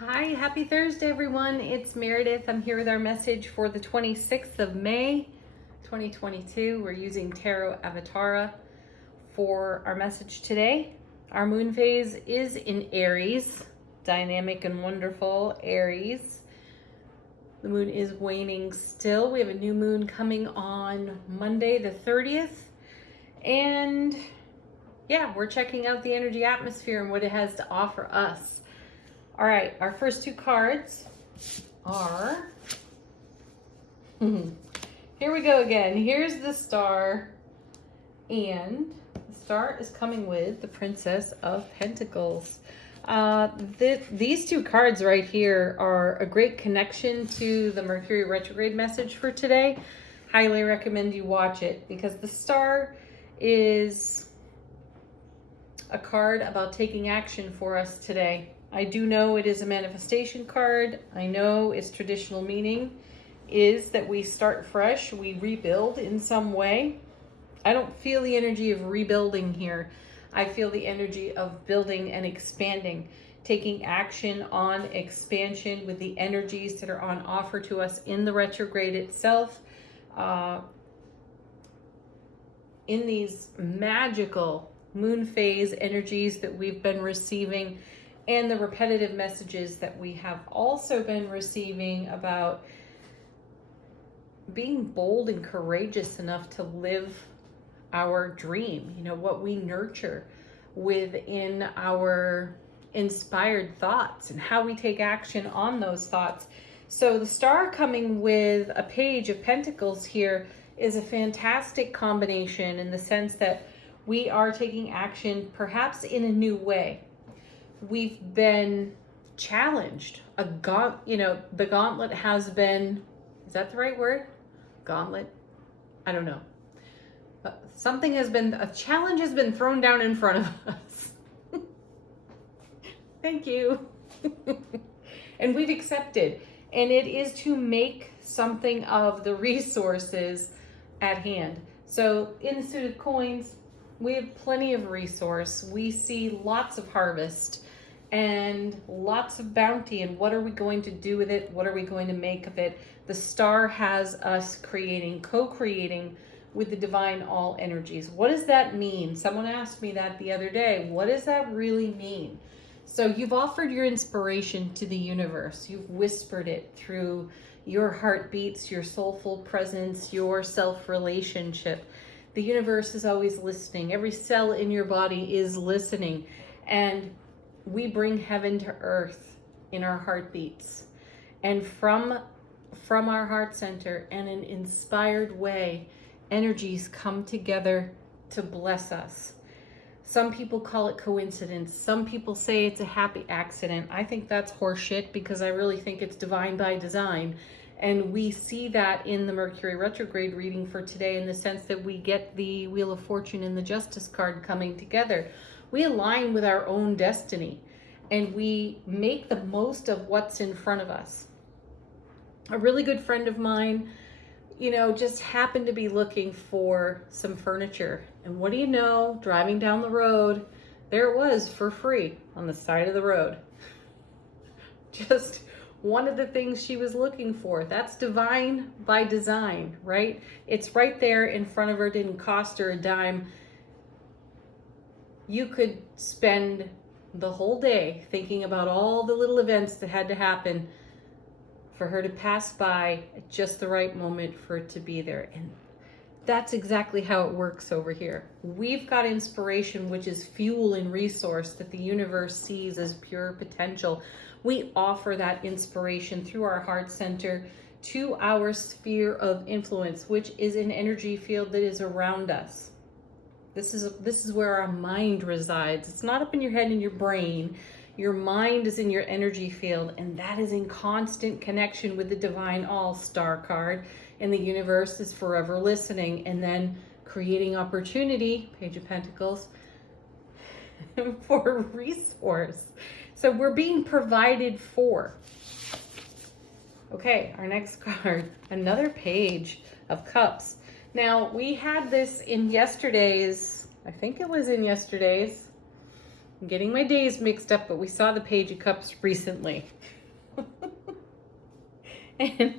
Hi, happy Thursday, everyone. It's Meredith. I'm here with our message for the 26th of May, 2022. We're using Tarot Avatara for our message today. Our moon phase is in Aries, dynamic and wonderful Aries. The moon is waning still. We have a new moon coming on Monday, the 30th. And yeah, we're checking out the energy atmosphere and what it has to offer us. All right, our first two cards are, here we go again. Here's the star, and the star is coming with the Princess of Pentacles. These two cards right here are a great connection to the Mercury retrograde message for today. Highly recommend you watch it because the star is a card about taking action for us today. I do know it is a manifestation card. I know its traditional meaning is that we start fresh, we rebuild in some way. I don't feel the energy of rebuilding here. I feel the energy of building and expanding, taking action on expansion with the energies that are on offer to us in the retrograde itself, in these magical moon phase energies that we've been receiving, and the repetitive messages that we have also been receiving about being bold and courageous enough to live our dream, what we nurture within our inspired thoughts and how we take action on those thoughts. So the star coming with a page of pentacles here is a fantastic combination in the sense that we are taking action perhaps in a new way. We've been challenged. The gauntlet has been, is that the right word? Gauntlet? I don't know. But a challenge has been thrown down in front of us. Thank you. And we've accepted. And it is to make something of the resources at hand. So in the suit of coins, we have plenty of resource. We see lots of harvest and lots of bounty. And what are we going to do with it? What are we going to make of it? The star has us co-creating with the divine all energies. What does that mean? Someone asked me that the other day. What does that really mean? So you've offered your inspiration to the universe. You've whispered it through your heartbeats, your soulful presence, your self-relationship. The universe is always listening. Every cell in your body is listening. And we bring heaven to earth in our heartbeats. And from our heart center, in an inspired way, energies come together to bless us. Some people call it coincidence. Some people say it's a happy accident. I think that's horseshit because I really think it's divine by design. And we see that in the Mercury retrograde reading for today in the sense that we get the Wheel of Fortune and the Justice card coming together. We align with our own destiny and we make the most of what's in front of us. A really good friend of mine, just happened to be looking for some furniture. And what do you know, driving down the road, there it was for free on the side of the road. Just one of the things she was looking for. That's divine by design, right? It's right there in front of her, didn't cost her a dime. You could spend the whole day thinking about all the little events that had to happen for her to pass by at just the right moment for it to be there. And that's exactly how it works over here. We've got inspiration, which is fuel and resource that the universe sees as pure potential. We offer that inspiration through our heart center to our sphere of influence, which is an energy field that is around us. This is where our mind resides. It's not up in your head and your brain. Your mind is in your energy field, and that is in constant connection with the divine all-star card, and the universe is forever listening and then creating opportunity, Page of Pentacles, for resource. So we're being provided for. Okay, our next card, another Page of Cups. Now, we had this in yesterday's, I think it was in yesterday's I'm getting my days mixed up, but we saw the Page of Cups recently. And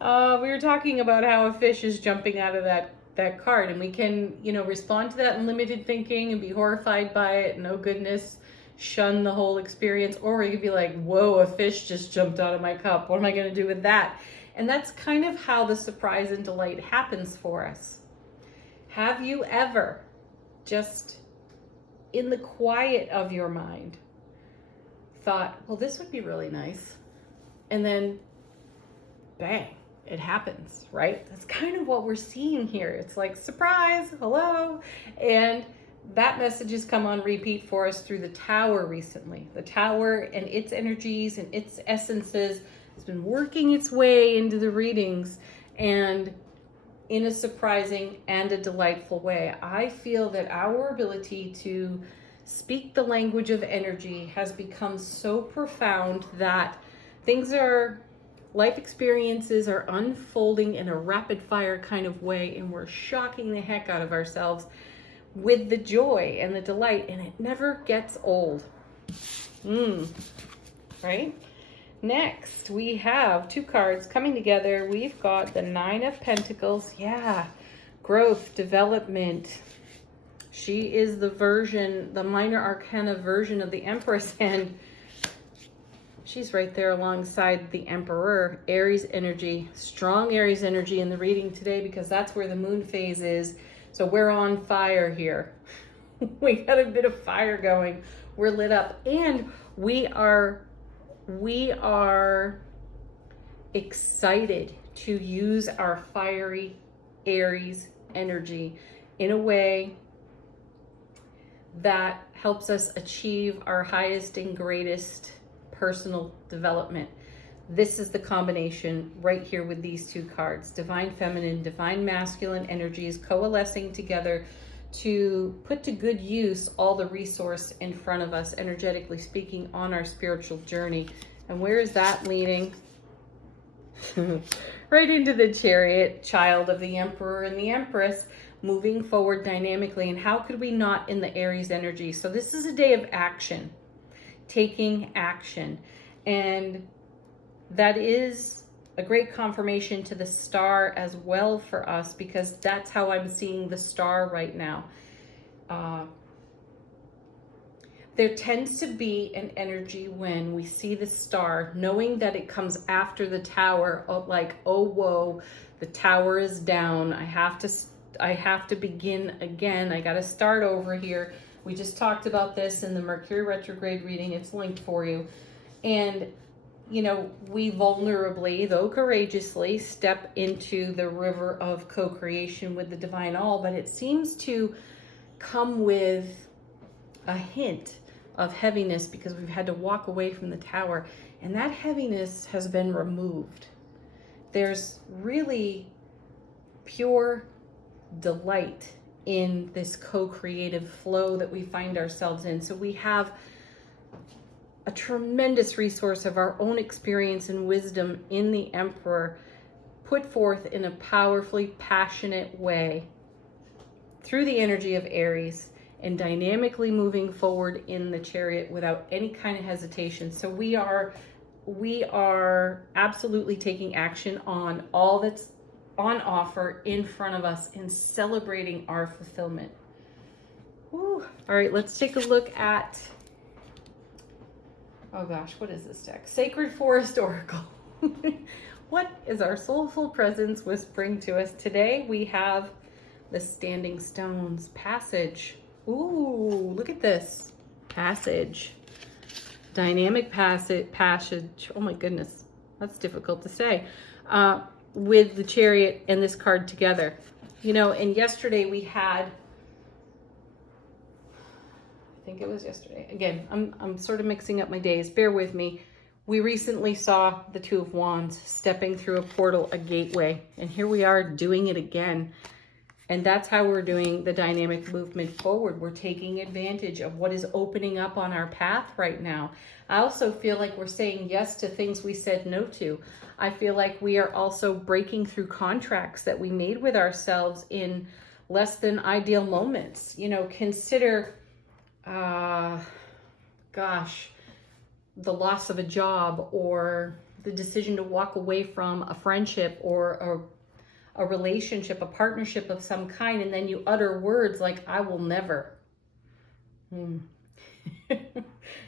we were talking about how a fish is jumping out of that card, and we can, respond to that in limited thinking and be horrified by it and, oh goodness, shun the whole experience. Or we could be like, whoa, a fish just jumped out of my cup. What am I going to do with that? And that's kind of how the surprise and delight happens for us. Have you ever, just in the quiet of your mind, thought, well, this would be really nice, and then bang, it happens, right? That's kind of what we're seeing here. It's like, surprise, hello. And that message has come on repeat for us through the Tower recently. The Tower and its energies and its essences has been working its way into the readings, and in a surprising and a delightful way. I feel that our ability to speak the language of energy has become so profound that life experiences are unfolding in a rapid fire kind of way, and we're shocking the heck out of ourselves with the joy and the delight, and it never gets old. Right? Next, we have two cards coming together. We've got the Nine of Pentacles. Yeah, growth, development. She is the minor arcana version of the Empress, and she's right there alongside the Emperor. Aries energy, strong Aries energy in the reading today, because that's where the moon phase is. So we're on fire here. We got a bit of fire going. We're lit up, and we are excited to use our fiery Aries energy in a way that helps us achieve our highest and greatest personal development. This is the combination right here with these two cards. Divine feminine, divine masculine energies coalescing together to put to good use all the resource in front of us, energetically speaking, on our spiritual journey. And where is that leading? Right into the Chariot, child of the Emperor and the Empress, moving forward dynamically. And how could we not in the Aries energy? So this is a day of action, taking action. And that is a great confirmation to the star as well for us, because that's how I'm seeing the star right now. There tends to be an energy when we see the star, knowing that it comes after the Tower, like, oh, whoa, the Tower is down. I have to begin again. I got to start over here. We just talked about this in the Mercury retrograde reading. It's linked for you. And we vulnerably, though courageously, step into the river of co-creation with the divine all, but it seems to come with a hint of heaviness because we've had to walk away from the Tower, and that heaviness has been removed. There's really pure delight in this co-creative flow that we find ourselves in. So we have a tremendous resource of our own experience and wisdom in the Emperor, put forth in a powerfully passionate way through the energy of Aries, and dynamically moving forward in the Chariot without any kind of hesitation. So we are absolutely taking action on all that's on offer in front of us and celebrating our fulfillment. Woo. All right, let's take a look at, oh gosh, what is this deck? Sacred Forest Oracle. What is our soulful presence whispering to us today? We have the Standing Stones Passage. Ooh, look at this. Passage. Dynamic passage. Oh my goodness. That's difficult to say. With the Chariot and this card together. And yesterday we had, I think it was yesterday. Again, I'm sort of mixing up my days. Bear with me. We recently saw the Two of Wands stepping through a portal, a gateway. And here we are doing it again. And that's how we're doing the dynamic movement forward. We're taking advantage of what is opening up on our path right now. I also feel like we're saying yes to things we said no to. I feel like we are also breaking through contracts that we made with ourselves in less than ideal moments. Consider gosh, the loss of a job, or the decision to walk away from a friendship or a relationship, a partnership of some kind, and then you utter words like, I will never.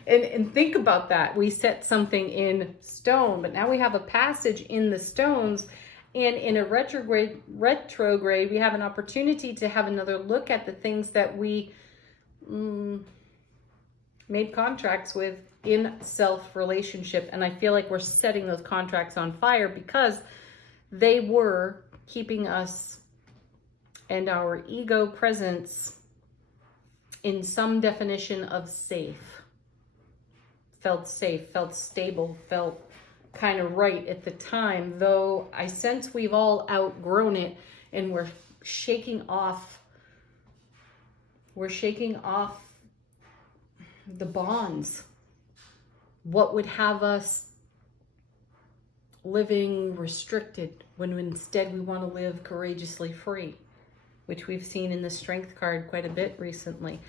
And think about that. We set something in stone, but now we have a passage in the stones, and in a retrograde, we have an opportunity to have another look at the things that we made contracts with in self-relationship. And I feel like we're setting those contracts on fire because they were keeping us and our ego presence in some definition of safe. Felt safe, felt stable, felt kind of right at the time, though I sense we've all outgrown it and we're shaking off the bonds. What would have us living restricted when instead we want to live courageously free, which we've seen in the Strength card quite a bit recently.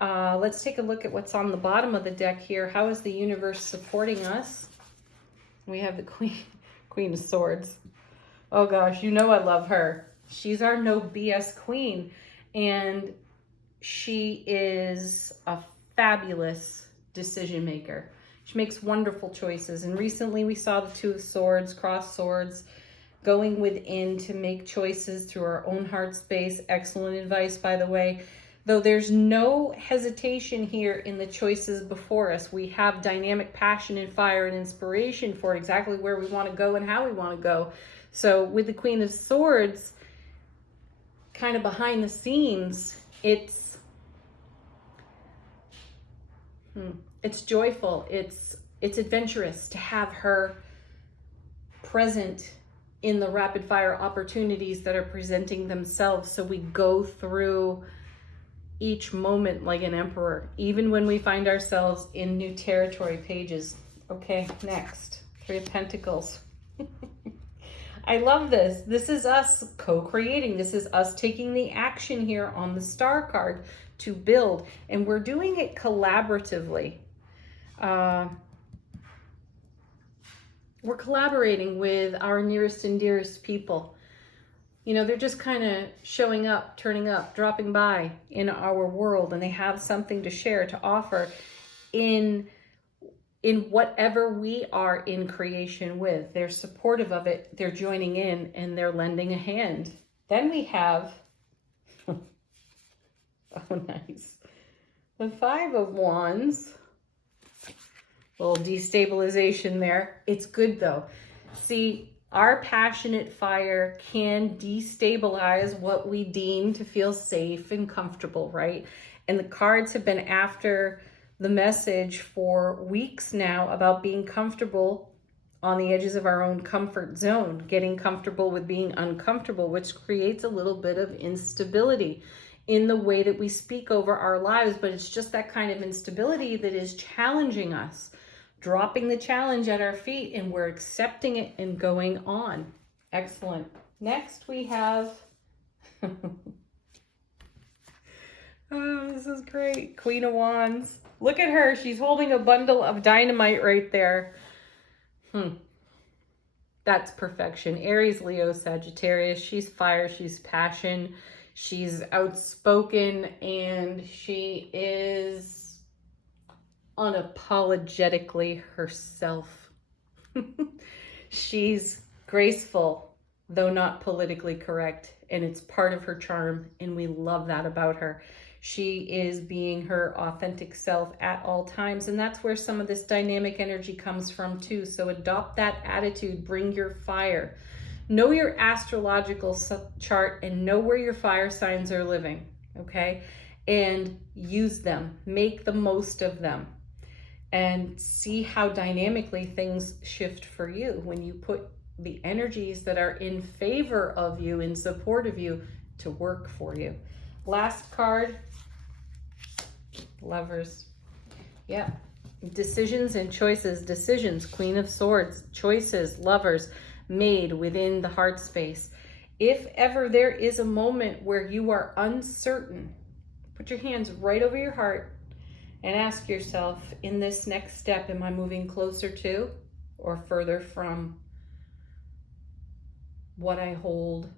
Let's take a look at what's on the bottom of the deck here. How is the universe supporting us? We have the Queen of Swords. Oh gosh, you know I love her. She's our no BS queen, and she is a fabulous decision maker. She makes wonderful choices, and recently we saw the Two of Swords, cross swords, going within to make choices through our own heart space. Excellent advice, by the way. Though there's no hesitation here in the choices before us. We have dynamic passion and fire and inspiration for exactly where we want to go and how we want to go. So with the Queen of Swords, kind of behind the scenes, it's joyful, it's adventurous to have her present in the rapid fire opportunities that are presenting themselves. So we go through each moment like an emperor, even when we find ourselves in new territory pages. Okay, next, Three of Pentacles. I love this. This is us co-creating. This is us taking the action here on the Star card to build, and we're doing it collaboratively. We're collaborating with our nearest and dearest people. You know, they're just kind of showing up, turning up, dropping by in our world, and they have something to share, to offer in whatever we are in creation with. They're supportive of it, they're joining in, and they're lending a hand. Then we have, oh nice, the Five of Wands. Little destabilization there. It's good though. See, our passionate fire can destabilize what we deem to feel safe and comfortable, right? And the cards have been after the message for weeks now about being comfortable on the edges of our own comfort zone, getting comfortable with being uncomfortable, which creates a little bit of instability in the way that we speak over our lives. But it's just that kind of instability that is challenging us, dropping the challenge at our feet, and we're accepting it and going on. Excellent. Next we have, oh, this is great. Queen of Wands. Look at her. She's holding a bundle of dynamite right there. That's perfection. Aries, Leo, Sagittarius. She's fire. She's passion. She's outspoken, and she is unapologetically herself. She's graceful, though not politically correct, and it's part of her charm, and we love that about her. She is being her authentic self at all times, and that's where some of this dynamic energy comes from too. So adopt that attitude, bring your fire. Know your astrological chart and know where your fire signs are living, okay? And use them, make the most of them, and see how dynamically things shift for you when you put the energies that are in favor of you, in support of you, to work for you. Last card, Lovers. Yeah, decisions and choices. Decisions, Queen of Swords. Choices, Lovers, made within the heart space. If ever there is a moment where you are uncertain, put your hands right over your heart And ask yourself, in this next step, am I moving closer to or further from what I hold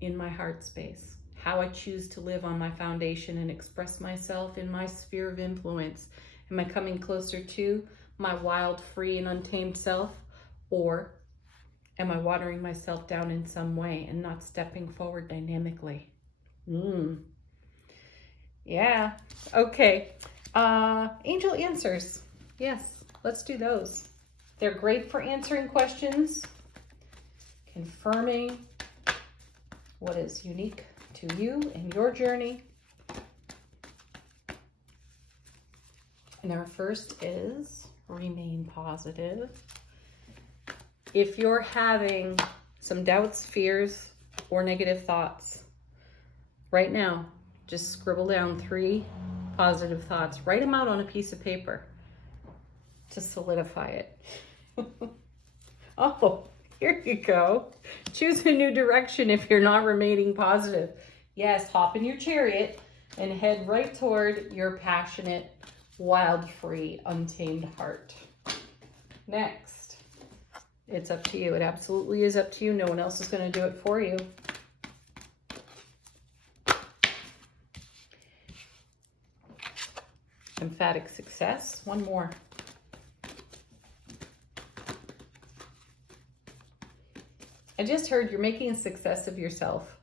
in my heart space? How I choose to live on my foundation and express myself in my sphere of influence? Am I coming closer to my wild, free, and untamed self? Or am I watering myself down in some way and not stepping forward dynamically? Yeah, okay. Angel answers. Yes, let's do those. They're great for answering questions, confirming what is unique to you and your journey. And our first is remain positive. If you're having some doubts, fears, or negative thoughts, right now, just scribble down 3 positive thoughts. Write them out on a piece of paper to solidify it. Oh, here you go. Choose a new direction if you're not remaining positive. Yes, hop in your chariot and head right toward your passionate, wild, free, untamed heart. Next, it's up to you. It absolutely is up to you. No one else is going to do it for you. Emphatic success. One more. I just heard you're making a success of yourself.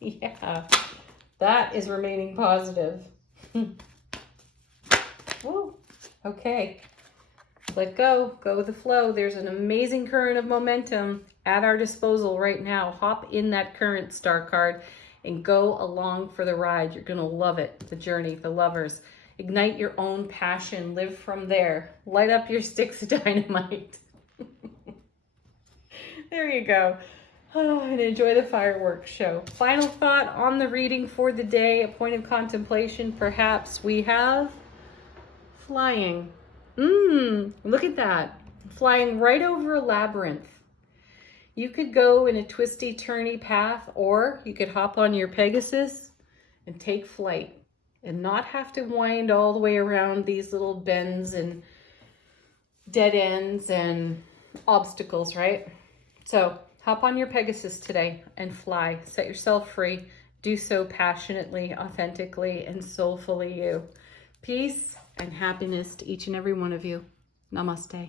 Yeah, that is remaining positive. Woo. Okay, let go. Go with the flow. There's an amazing current of momentum at our disposal right now. Hop in that current, star card, and go along for the ride. You're going to love it. The journey, the lovers. Ignite your own passion. Live from there. Light up your sticks of dynamite. There you go. Oh, and enjoy the fireworks show. Final thought on the reading for the day, a point of contemplation perhaps. We have flying. Look at that. Flying right over a labyrinth. You could go in a twisty, turny path, or you could hop on your Pegasus and take flight and not have to wind all the way around these little bends and dead ends and obstacles, right? So hop on your Pegasus today and fly. Set yourself free. Do so passionately, authentically, and soulfully you. Peace and happiness to each and every one of you. Namaste.